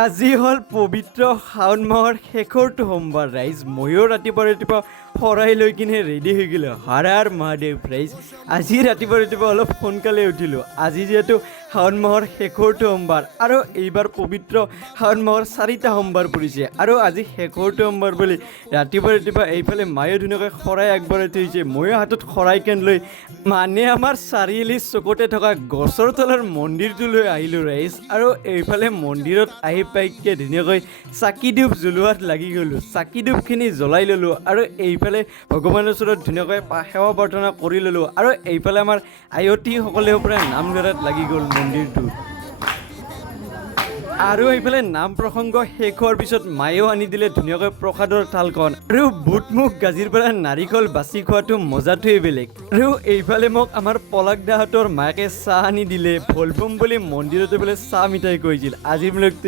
আজি হ'ল পবিত্ৰ শাওণ মাহৰ শেষৰটো সোমবাৰ ৰাইজ। ময়ো ৰাতিপুৱা শৰাই লৈ কিনে ৰেডি হৈ গ'লোঁ। হৰ হৰ মহাদেৱ ৰাইজ। আজি ৰাতিপুৱা অলপ সোনকালে উঠিলোঁ। আজি যিহেতু শাওণ মাহৰ শেষৰটো সোমবাৰ আৰু এইবাৰ পবিত্ৰ শাওণ মাহৰ 4টা সোমবাৰ পৰিছে আৰু আজি শেষৰটো সোমবাৰ বুলি ৰাতিপুৱা এইফালে মায়ে ধুনীয়াকৈ শৰাই আগবঢ়াই থৈছে। ময়ো হাতত শৰাইখন লৈ মানে আমাৰ চাৰিআলিৰ চুকতে থকা গছৰ তলৰ মন্দিৰটোলৈ আহিলোঁ ৰাইজ। আৰু এইফালে মন্দিৰত আহি পাইকে ধুনীয়াকৈ চাকি ধূপ জ্বলোৱাত লাগি গ'লোঁ। চাকি ধূপখিনি জ্বলাই ল'লোঁ আৰু এইফালে ভগৱানৰ ওচৰত ধুনীয়াকৈ সেৱা প্ৰাৰ্থনা কৰি ল'লোঁ আৰু এইফালে আমাৰ আয়তীসকলেও পৰা নাম ধৰাত লাগি গ'ল মন্দিৰটো। আৰু এইফালে নাম প্ৰসংগ শেষ হোৱাৰ পিছত মায়েও আনি দিলে ধুনীয়াকৈ প্ৰসাদৰ থালখন আৰু বুট মুগ গাজিৰ পৰা নাৰিকল বাছি খোৱাটো মজাটোৱে বেলেগ। আৰু এইফালে মোক আমাৰ পলাক দাহঁতৰ মাকে চাহ আনি দিলে। ভলবম বুলি মন্দিৰতে বোলে চাহ মিঠাই কৈছিল। আজিৰ ব্লগটো